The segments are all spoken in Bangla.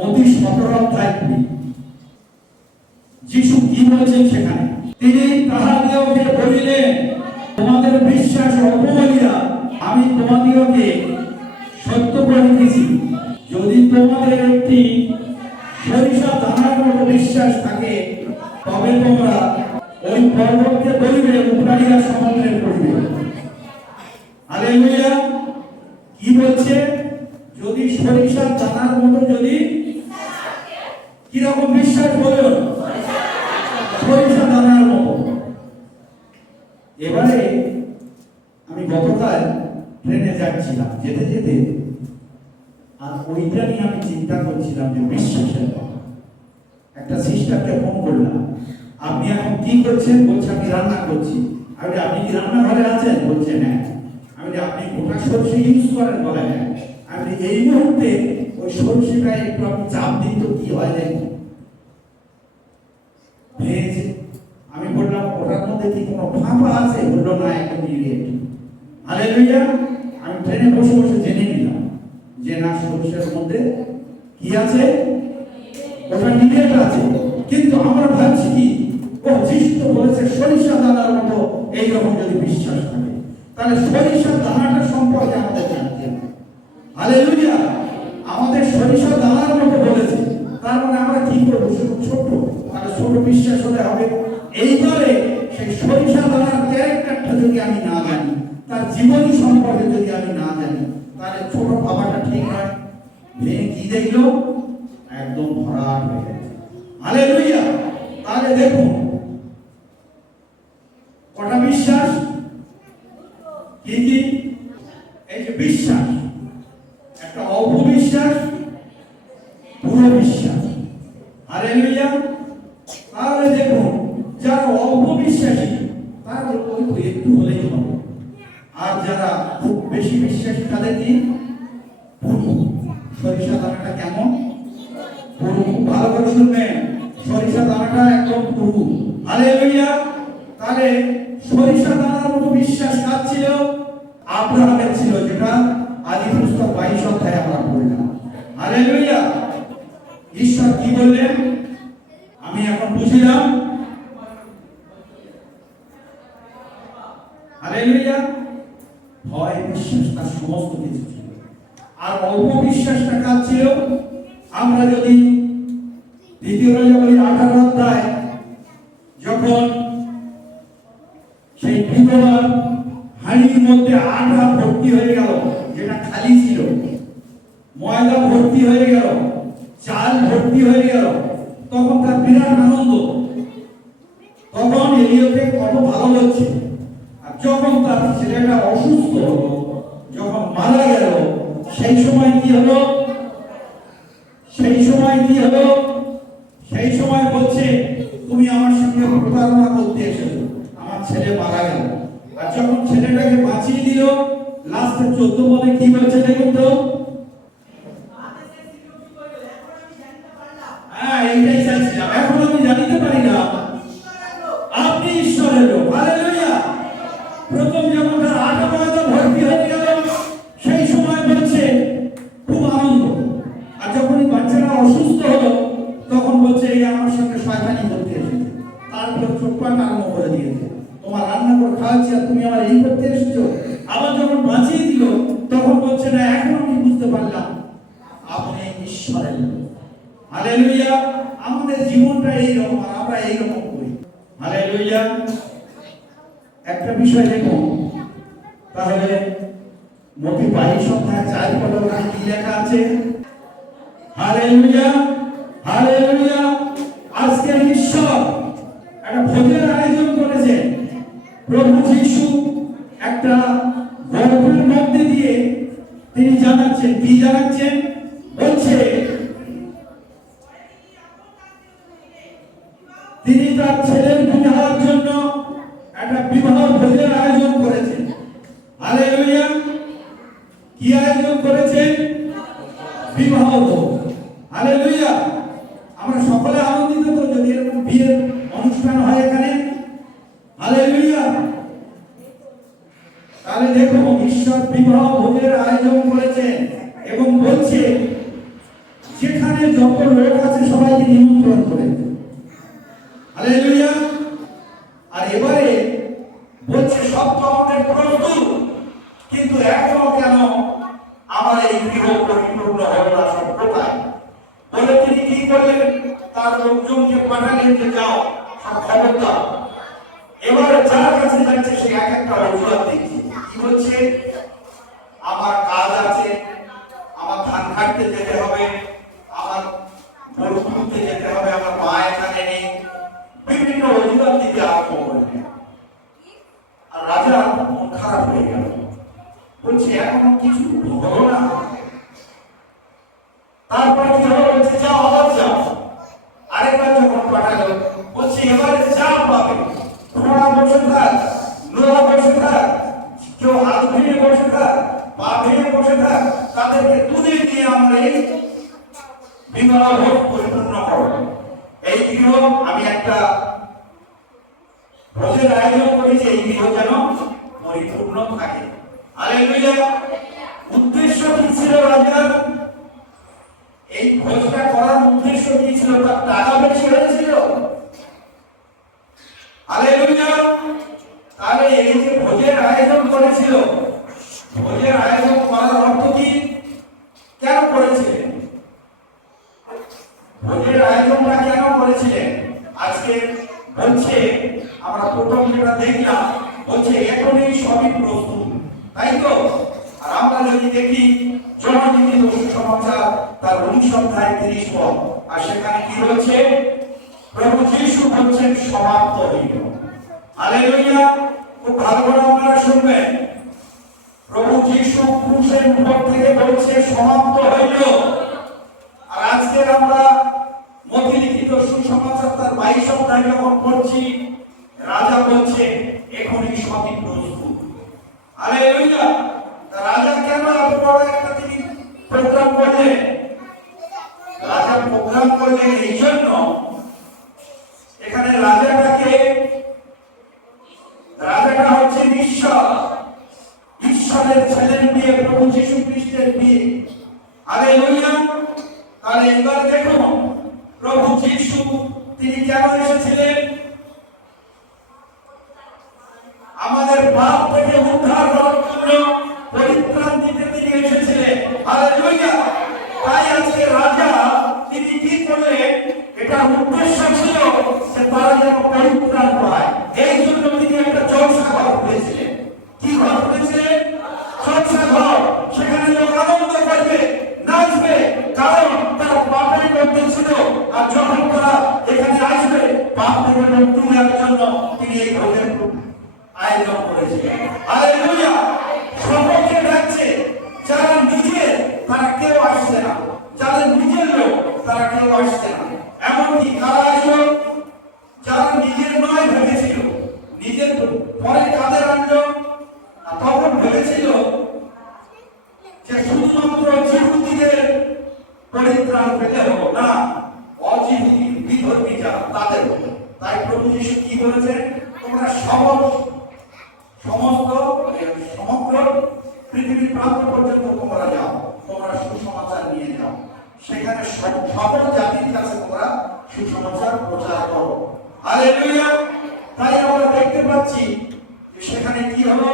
মতি 17 অধ্যায় 20 যিশু কি বলেছেন সেখানে? তিনি তাহাদিগকে বলিলেন, তোমাদের বিশ্বাস অল্প বলিয়া আমি তোমাদিগকে সত্য করিতেছি, যদি তোমাদের একটি সরিষা দানার মতো বিশ্বাস থাকে, তবে তোমরা ওই পর্বতকে বলিবে, উঠাইয়া সমুদ্রে পড়িবে। হালেলুয়া। কি বলছে? যদি সরিষা দানার মতো, যদি কিরকম বিশ্বাস বলুন? সরিষা দানার মতো। এবারে আমি গতকাল ট্রেনে যাচ্ছিলাম, যেতে যেতে আর ওইটা নিয়ে আমি চিন্তা করছিলাম যে বিশ্বাসের কথা। একটা সিস্টারকে ফোন করলাম, আপনি এখন কি করছেন? বলছে আমি রান্না করছি। আমি, আপনি কি রান্নাঘরে আছেন? বলছে হ্যাঁ। আমি, আপনি গোটা সরষে ইউজ করেন? বলে হ্যাঁ। আমি, এই মুহূর্তে ওই সরষেটা একটু আপনি চাপ দিন তো কি হয় দেখুন। আমি বললাম ওটার মধ্যে কি কোনো ফাঁপা আছে? বললো না, একদম ডিরেক্ট। হালেলুয়া। আমি ট্রেনে বসে বসে জেনে নিলাম যে না, সরষের মধ্যে কি আছে? ওটা ডিরেক্ট আছে। কিন্তু আমরা ভাবছি কি, ও যিশু তো বলেছে সরিষা দানার মতো এইরকম যদি বিশ্বাস থাকে, তাহলে সরিষা দানাটা সম্পর্কে আমাদের জানতে হবে। হালেলুয়া। আমাদের সরিষা দানার মতো বলেছে, তার মানে আমরা কি করবো? ছোট, তাহলে ছোট বিশ্বাস হলে হবে। এইবারে সেই সরিষা দানার ক্যারেক্টারটা যদি আমি না জানি, তার জীবনী সম্পর্কে যদি আমি না জানি, তাহলে ছোট ভাবাটা ঠিক নয়। ভেঙে কি দেখলো? একদম ভরাট হয়ে গেছে। হালেলুয়া। তাহলে দেখুন, কটা বিশ্বাস? কি কি? এই যে বিশ্বাস, একটা অপবিশ্বাস, পুরো বিশ্বাস। হালেলুয়া। তাহলে দেখুন, যারা অপবিশ্বাসী তারা ওই একটু হলেই হবে, আর যারা খুব বেশি বিশ্বাসী তাদের কি? পুরু। সরিষা দানাটা কেমন? পুরু। ভালো করে শুনবেন, সরিষা দানাটা একদম পুরু। হালেলুয়া। তাহলে সরিষা দানার মতো বিশ্বাস কার ছিল? আব্রাহামের ছিল, যেটা আদি পুস্তক 22 অধ্যায়ে আমরা পড়লাম। হালেলুয়া। ঈশ্বর কি বললেন আমি এখন বুঝলাম। হালেলুয়া। ভয় বিশ্বাস তার সমস্ত কিছু ছিল। আর অল্প বিশ্বাসটা কার ছিল? আমরা যদি দ্বিতীয় রাজাবলী 18 অধ্যায়, যখন সেই বিধবা হাঁড়ির মধ্যে আটা ভর্তি হয়ে গেল, যেটা খালি ছিল, ময়দা ভর্তি হয়ে গেল, চাল ভর্তি হয়ে গেল, তখন তার বিরাট আনন্দ। তখন এলিয়কে কত ভালো হচ্ছে। আর যখন তার ছেলেটা অসুস্থ হলো, যখন মারা গেল, সেই সময় কি হলো? সেই সময় বলছে, তুমি আমার সঙ্গে প্রতারণা করতে এসেছো, আমার ছেলে মারা গেল। আর যখন ছেলেটাকে বাঁচিয়ে দিল, লাস্টে 14 পদে কি বলছে দেখুন তো? হ্যাঁ, এইটাই চাইছিলাম, এখন আমি জানিতে পারি না আপনি ঈশ্বরের লোক। হালেলুয়া। প্রথম যখন তার আটা ময়দা ভর্তি হয়ে গেল, সেই সময় বলছে খুব আনন্দ। আর যখনই বাচ্চারা অসুস্থ হলো, তখন বলছে এই আমার সঙ্গে শয়তানি করতে এসেছে। তারপর চোখ পান আরম্ভ করে দিয়েছে, তোমার রান্না করে খাওয়াচ্ছি আর তুমি আমার এই করতে এসেছো। আবার যখন বাঁচিয়ে দিল, তখন বলছে না, এখন আমি বুঝতে পারলাম আপনি ঈশ্বরের লোক। হালেলুয়া। আমাদের জীবনটা এইরকম, আর আমরা এইরকম করি। হালেলুয়া। একটা বিষয় দেখুন, তাহলে মতি 22 অধ্যায় 4 পদে কি লেখা আছে? হালেলুয়া। হালেলুয়া। আজকে ঈশ্বর একটা ভোজের আয়োজন করেছেন। প্রভু যিশু একটা গল্পের মধ্যে দিয়ে তিনি জানাচ্ছেন, কি জানাচ্ছেন? বলছে তিনি তার ছেলের বিবাহের জন্য একটা বিবাহ ভোজের আয়োজন করেছেন। হালেলুয়া। কি আয়োজন করেছেন? বিবাহ ভোজ। হালেলুয়া। আমরা সকলে আনন্দিত তো যদি এরকম বিয়ের অনুষ্ঠান হয় এখানে। হালেলুয়া। তাহলে দেখো, ঈশ্বর বিবাহ ভোজের আয়োজন করেছেন এবং বলছে যেখানে সেখানে যত লোক আছে সবাইকে নিমন্ত্রণ করে। হালেলুয়া। আর এবারে বলছে সব তো আমাদের প্রস্তুত, কিন্তু এখনো কেন আমার এই গৃহ পরিপূর্ণ হলো না, সব কোথায়? বলে তিনি কি করলেন? তার লোকজনকে পাঠালেন যে যাও সব খবর দাও। এবার যার কাছে যাচ্ছে সে এক একটা অজুহাত দিচ্ছে। কি বলছে? আমার কাজ আছে, আমার ধান কাটতে যেতে হবে, আমার গরু তুলতে যেতে হবে, আমার মা এখানে নেই, বিভিন্ন অজুহাত দিতে আরম্ভ করলেন। আর রাজা মন খারাপ হয়ে গেল, বলছে এখনো কিছু হলো না। তারপর কি হলো? বলছে যাও, আবার যাও। আরেকবার যখন পাঠালো, বলছে এবারে যা পাবে, ঘোড়া বসে থাক, লোহা বসে থাক, কেউ হাত ভেঙে বসে থাক, পা ভেঙে বসে থাক, তাদেরকে তুলে দিয়ে আমরা এই বিবাহ ভোগ পরিপূর্ণ করো। এই গৃহ আমি একটা ভোজের আয়োজন করেছি, এই গৃহ যেন পরিপূর্ণ থাকে। হালেলুয়া। উদ্দেশ্য কি ছিল রাজার? এই ভোজটা করার উদ্দেশ্য কি ছিল? তার টাকা বেশি হয়েছিল? হালেলুয়া। তাহলে এই যে ভোজের আয়োজন করেছিল, ভোজের আয়োজন করার অর্থ কি? কেন করেছিলেন ভোজের আয়োজনটা? কেন করেছিলেন? আজকে বলছে, আমরা প্রথম যেটা দেখলাম, বলছে এখনই সবই প্রস্তুত, তাই তো? আর আমরা যদি দেখি জননীতি সুসমাচার তার 19 অধ্যায় 30 পদ, আর সেখানে কি বলছে? প্রভু যীশু বলছেন সমাপ্ত হইল। হালেলুয়া। খুব ভালো করে আপনারা শুনবেন। প্রভু যীশু ক্রুশের উপর থেকে বলছে সমাপ্ত হইল। আর আজকে আমরা মতি লিখিত সুসমাচার তার 22 অধ্যায় যখন পড়ছি, রাজা বলছে এখনই সবই প্রস্তুত। হালেলুয়া। রাজা কেন এত বড় একটা তিনি প্রোগ্রাম করলেন? রাজা প্রোগ্রাম করলেন এই জন্য, এখানে রাজাটা হচ্ছে ঈশ্বর, ঈশ্বরের ছেলের বিয়ে, প্রভু যীশু খ্রিস্টের বিয়ে। হালেলুয়া। তাহলে এবার দেখুন প্রভু যীশু তিনি কেন এসেছিলেন? আমাদের পাপ থেকে উদ্ধার করার জন্য, পরিত্রাণ দিতে তিনি এসেছিলেন। হালেলুয়া। তাই আজকে রাজা তিনি কি করলেন? এটা উদ্দেশ্য ছিল যে তারা যেন পরিত্রাণ পায়। এই জন্য তিনি একটা জলসা ঘর খুলেছিলেন। কি ঘর খুলেছিলেন? জলসা ঘর। সেখানে লোক আনন্দ করবে, নাচবে, কারণ তারা পাপের মধ্যে ছিল। আর যখন তারা এখানে আসবে, পাপ থেকে মুক্তি নেওয়ার জন্য তিনি এই ভোজের আয়োজন করেছিলেন। হালেলুয়া। সকলকে ডাকছে, যারা নিজের তারা কেউ আসছে না, যারা নিজের লোক তারা কেউ আসছে না। এমনকি কারা আসলো? যারা নিজের নয় ভেবেছিল, নিজের পরে কাদের আনলো? তখন ভেবেছিল যে শুধুমাত্র জিহুদীদের পরিত্রাণ পেতে হলো না, অজিহুদী বিধর্মী যারা তাদের হলো। তাই প্রভু যীশু কি বলেছেন? তোমরা সমগ্র পৃথিবীর প্রান্ত পর্যন্ত তোমরা যাও, তোমরা সুসমাচার নিয়ে যাও, সেখানে সকল জাতির কাছে তোমরা সুসমাচার প্রচার করো। হালেলুয়া। তাই আমরা দেখতে পাচ্ছি যে সেখানে কি হলো?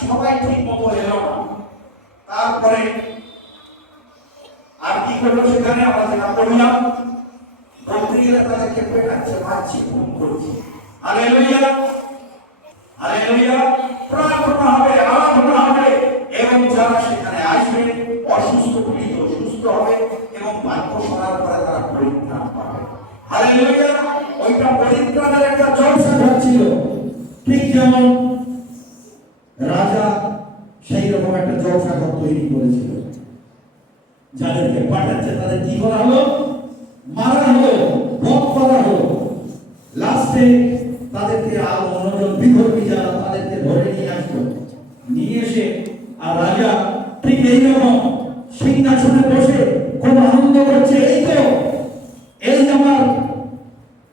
সবাই ঠিক মতো এলো না। তারপরে আর কি করলো? সেখানে আমরা যেটা পড়লাম, বলতে গেলে তাদেরকে পেটাচ্ছে, মারছে, খুন করছে। হালেলুয়া। হালেলুয়া। প্রার্থনা হবে, আরাধনা হবে, এবং যারা সেখানে আসবে অসুস্থ পীড়িত সুস্থ হবে, এবং বাক্য শোনার পরে তারা পরিত্রাণ পাবে। হালেলুয়া। ওইটা পরিত্রাণের একটা জলসা হচ্ছিল। ঠিক যেমন রাজা সেই রকম একটা জলসা ঘর তৈরি করেছিল। যাদেরকে পাঠাচ্ছে তাদের কি করা হলো? মারা হলো, বধ করা হলো। লাস্টে তাদেরকে আরো অন্যজন বিধর্মী যারা, তাদেরকে ধরে নিয়ে আসলো। নিয়ে এসে আর রাজা ঠিক এইরকম সিংহাসনে বসে খুব আনন্দ করছে, এই তো এই আমার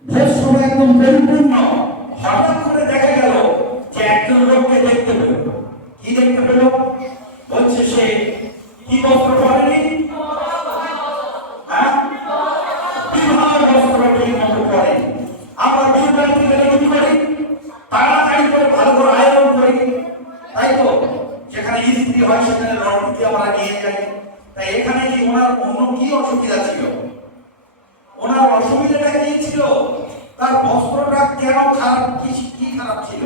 ভোজ সভা একদম পরিপূর্ণ। হঠাৎ করে দেখা গেল যে একজন লোককে দেখতে পেল। কি দেখতে পেল? বলছে সে কি বস্ত্র পরেনি? কি অসুবিধা ছিল? ওনার অসুবিধাটা কি ছিল? তার বস্ত্রটা কেন খারাপ, কি খারাপ ছিল?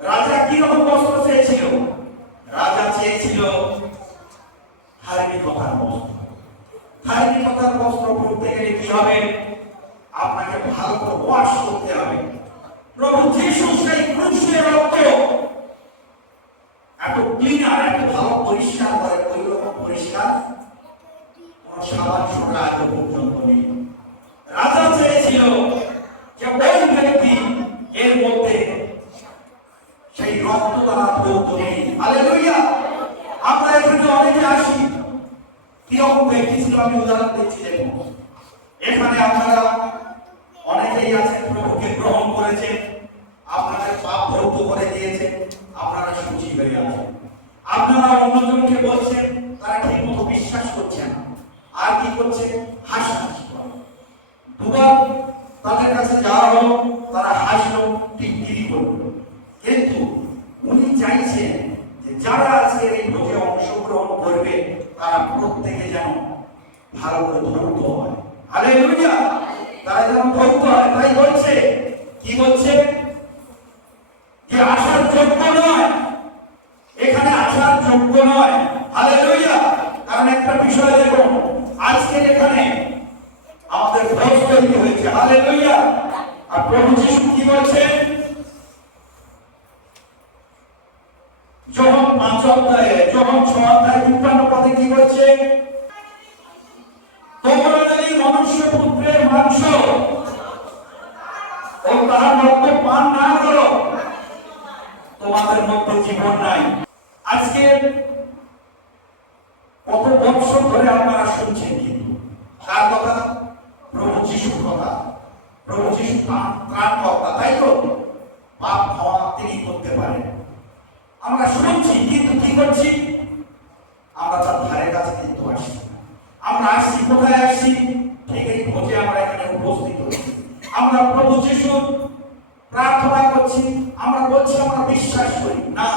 রাজা কি রকম বস্ত্র চেয়েছিল? রাজা চেয়েছিল ধার্মিকতার বস্ত্র। ধার্মিকতার বস্ত্র পরতে গেলে কি হবে? আপনাকে ভালো করে ওয়াশ করতে হবে। প্রভু যিশু সেই ক্রুশের রক্ত এত ক্লিনার, এত ভালো পরিষ্কার করে, ওই রকম পরিষ্কার কোন সাবান সোনা আজ পর্যন্ত নেই। রাজা চেয়েছিল যে ওই ব্যক্তি এর মধ্যে সেই রক্ত দ্বারা ধৌত নেই। হালেলুয়া। আমরা এখানে অনেকে আসি, কিরকম ব্যক্তি ছিল আমি উদাহরণ দিচ্ছি। দেখুন, এখানে আপনারা অনেকেই আছেন প্রভুকে গ্রহণ করেছেন, আপনাদের পাপ ধৌত করে দিয়েছেন, আপনারা সুচি হয়ে আছেন। আপনারা অন্যজনকে বলছেন, তারা ঠিক মতো বিশ্বাস করছে না, আর কি করছে? হাসাহাসি করে। দুবার তাদের কাছে যাওয়া হলো, তারা হাসলো, টিটকিরি করলো। কিন্তু উনি চাইছেন যে যারা আজকে এই ভোজে অংশগ্রহণ করবে তারা প্রত্যেকে যেন ভালো করে ধৌত হয়। হালেলুয়া। তারা যেন ধৌত হয়। তাই বলছে, কি বলছে? যে আসার যোগ্য নয়, এখানে আসার যোগ্য নয়। হালেলুয়া। কারণ একটা বিষয় দেখুন, আজকে এখানে আমাদের ভোজ তৈরি হয়েছে। হালেলুয়া। আর প্রভু যিশু কি বলছেন? যখন 5 অধ্যায়ে, যখন 6 অধ্যায়ে 52 পদে কি বলছে? তোমরা যদি মনুষ্য পুত্রের মাংস ও তার রক্ত পান না করো, তোমাদের মধ্যে জীবন নাই। আজকে কত বছর ধরে আপনারা শুনছেন, কিন্তু কার কথা? প্রভু যিশুর কথা। প্রভু যিশু ত্রাণকর্তা, তাই তো? পাপ ক্ষমা তিনি করতে পারেন। আমরা শুনছি, কিন্তু কি করছি? আমরা তার ধারে কাছে কিন্তু আসছি। আমরা আসছি কোথায়? আসছি ঠিক এই ভোজে আমরা এখানে উপস্থিত হচ্ছি। আমরা প্রভু যিশুর প্রার্থনা করছি, আমরা বলছি আমরা বিশ্বাস করি না।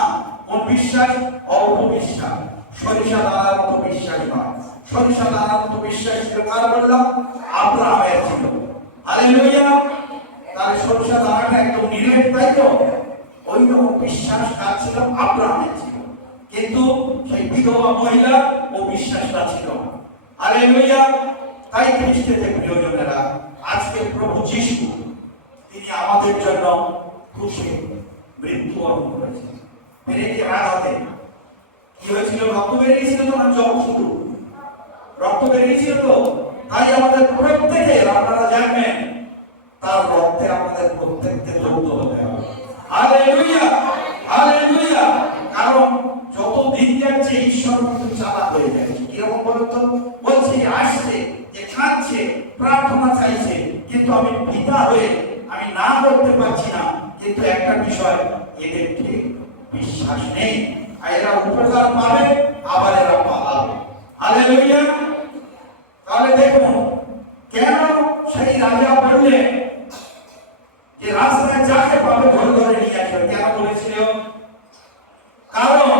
কোন বিশ্বাস? অপবিশ্বাস। সরিষা দানার মতো বিশ্বাস নয়। সরিষা দানার মতো বিশ্বাস ছিল কার? বললাম, আব্রাহামের ছিল। হালেলুয়া। তার সরিষা দানাটা একদম নিরেট, তাই তো? ওই রকম বিশ্বাস কার ছিল? আব্রাহামের ছিল। কিন্তু সেই বিধবা মহিলা ও বিশ্বাসটা ছিল। হালেলুয়া। তাই খ্রিস্টে প্রিয়জনেরা, আজকে প্রভু যিশু তিনি আমাদের জন্য ক্রুশে মৃত্যুবরণ করেছেন। পেরেকে আঘাতে কি হয়েছিল? রক্ত বেরিয়েছিল তো না? জল শুধু রক্ত বেরিয়েছিল তো। তাই আমাদের প্রত্যেকে, আপনারা জানবেন, তার রক্তে আমাদের প্রত্যেককে ধৌত হতে হবে। হালেলুয়া। হালেলুয়া। কারণ যত দিন যাচ্ছে ঈশ্বর কিন্তু চালাক হয়ে যাচ্ছে। কিরকম বলুন তো? বলছে আসছে, যে খাচ্ছে, প্রার্থনা চাইছে, কিন্তু আমি পিতা হয়ে আমি না করতে পারছি না। কিন্তু একটা বিষয়, এদের ঠিক বিশ্বাস নেই। আর এরা উপকার পাবে, আবার এরা পালাবে। হালেলুয়া। তাহলে দেখুন, কেন সেই রাজা বললেন যে রাস্তায় যাকে পাবে ধরে ধরে নিয়ে আসবে? কেন বলেছিল? কারণ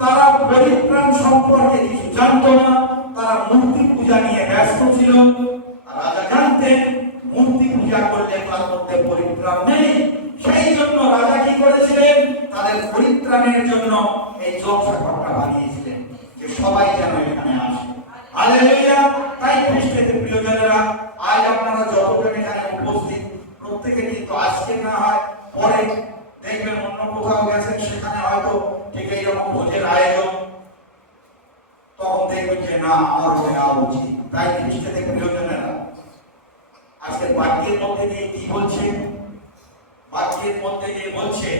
তারা পরিত্রাণ সম্পর্কে কিছু জানতো না। তারা মূর্তি পূজা নিয়ে ব্যস্ত ছিল। রাজা জানতেন মূর্তি পূজা করলে তার মধ্যে পরিত্রাণ নেই। সেই জন্য রাজা কি করেছিলেন? তাদের পরিত্রাণের জন্য এই জলসাঘরটা বানিয়েছিলেন, যে সবাই যেন এখানে আসে। হালেলুয়া। তাই খ্রিস্টের প্রিয়জনেরা, আজ আপনারা যতজন এখানে উপস্থিত, প্রত্যেকে কিন্তু আজকে না হয় পরে দেখবেন অন্য কোথাও গেছেন, সেখানে হয়তো ঠিক এইরকম ভোজের আয়োজন, তখন দেখবেন যে না, আমার হওয়া উচিত। তাই খ্রিস্টের প্রিয়জনেরা, আজকে বাক্যের মধ্যে দিয়ে কি বলছে? বাক্যের মধ্যে দিয়ে বলছে,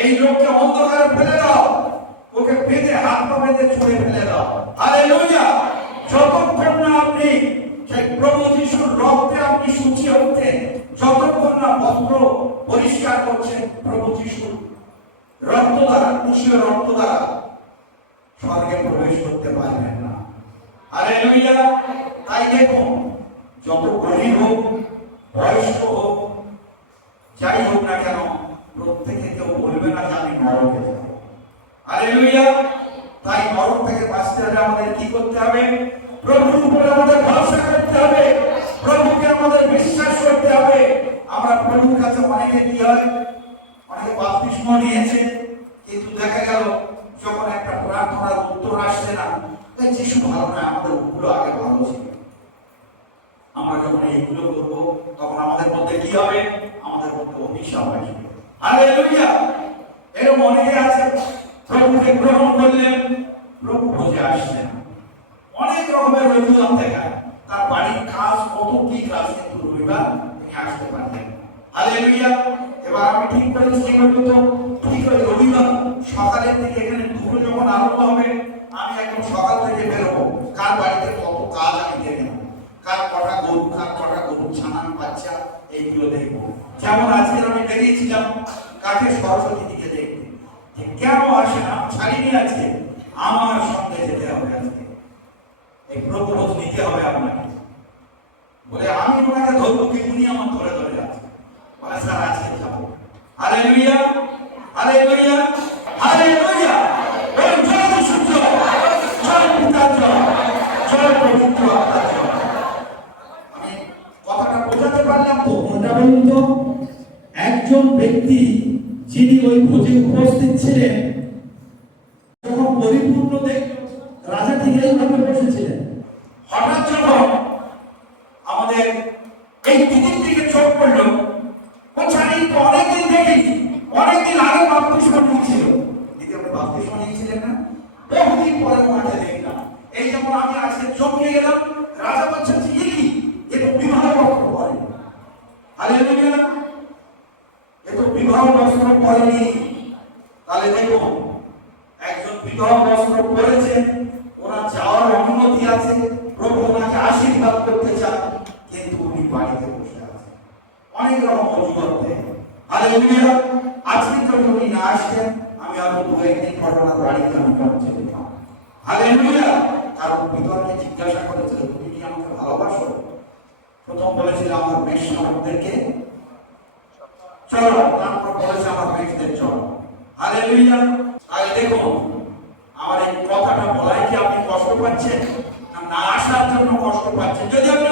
এই লোককে অন্ধকারে ফেলে দাও, ওকে বেঁধে হাত পা বেঁধে ছুঁড়ে ফেলে দাও। হালেলুয়া। যতক্ষণ না আপনি সেই প্রভু যিশুর রক্তে আপনি শুচি হচ্ছেন, যতক্ষণ না বস্ত্র পরিষ্কার করছেন প্রভু যিশুর রক্ত দ্বারা, ক্রুশের রক্ত দ্বারা, স্বর্গে প্রবেশ করতে পারবেন না। হালেলুয়া। তাই দেখুন, যত গরিব হোক, বয়স্ক হোক, যাই হোক না কেন, প্রত্যেকে কেউ বলবে না যে আমি নরকে যাব। হালেলুয়া। তাই নরক থেকে বাঁচতে হলে আমাদের কি করতে হবে? প্রভুর উপরে আমাদের ভরসা করতে হবে, প্রভুকে আমাদের বিশ্বাস করতে হবে। আমরা প্রভুর কাছে অনেকে কি হয়, অনেকে বাপ্তিস্ম নিয়েছে, কিন্তু দেখা গেল যখন একটা প্রার্থনার উত্তর আসছে না, যিশু ভালো না, আমাদের ওগুলো আগে ভালো ছিল। আমরা যখন এইগুলো করবো তখন আমাদের মধ্যে কি হবে? আমাদের মধ্যে অভিশাপ আসবে। হালেলুয়া! এরকম অনেকে আছে প্রভুকে গ্রহণ করলেন, প্রভু বুঝে আসছেন, অনেক রকমের অজুহাত দেখায়, তার বাড়ির কাজ কত কি কাজ, কিন্তু রবিবার তিনি আসতে পারলেন। হালেলুয়া! এবার আমি ঠিক করেছি কি বলবো তো, ঠিক ওই রবিবার সকালের দিকে এখানে দুপুর যখন আরম্ভ হবে, আমি একদম সকাল থেকে বেরোবো, কার বাড়িতে কত কাজ আমি দেখে নেবো, কার কটা গরু ছানা বাচ্চা, এইগুলো দেখবো। যেমন আজকে আমি বেরিয়েছিলাম কাকে সরস্বতী দিকে দেখতে, কেন আসে না, ছাড়িনি আছে, আমার সঙ্গে যেতে হবে আজকে, এই প্রবোধ নিতে হবে আপনাকে। বলে আমি ওনাকে ধরবো কি, উনি আমার ধরে ধরে যাচ্ছে, বলে স্যার আজকে যাবো। হালেলুয়া! হালেলুয়া! হালেলুয়া! ওই জয় যিশু জয়, জয় পিতা জয়, জয় পবিত্র আত্মা জয়। আমি কথাটা বোঝাতে পারলাম তো? কোনটা বলুন তো? একজন ব্যক্তি যিনি ওই ভোজে উপস্থিত ছিলেন, যখন পরিপূর্ণ দেখল, রাজা ঠিক এইভাবে বসেছিলেন। হঠাৎ যখন আমাদের এই দিদির দিকে চোখ পড়লো, বলছে আমি তো অনেকদিন দেখেছি, অনেকদিন আগে বাপ্তিস্ম নিয়েছিল। দিদি আপনি বাপ্তিস্ম নিয়েছিলেন না? বহুদিন পরে ওনাকে দেখলাম। এই যেমন আমি আজকে চমকে গেলাম, রাজা বলছেন যে কি এ তো বিবাহ বস্ত্র পরে। হালেলুয়া! এ তো বিবাহ বস্ত্র পরেনি। তাহলে দেখুন, একজন বিবাহ বস্ত্র পরেছেন, ওনার যাওয়ার অনুমতি আছে, প্রভু ওনাকে আশীর্বাদ করতে চান, কিন্তু উনি বাড়িতে বসে আছেন, অনেক রকম অজুহাত দেয়। হালেলুয়া! আজকে যদি উনি না আসতেন, আমি হয়তো দু একদিন পর ওনার বাড়িতে আমি পৌঁছে যেতাম। হালেলুয়া! কারণ বিতর্কে জিজ্ঞাসা করেছিল, তুমি কি আমাকে ভালোবাসো? প্রথম বলেছিল আমার বেশ্যাদেরকে চলো, তারপর বলেছে আমার মেয়েদের চলো। হালেলুয়া! তাহলে দেখুন, আমার এই কথাটা বলাই কি আপনি কষ্ট পাচ্ছেন, না আসার জন্য কষ্ট পাচ্ছেন? যদি আপনি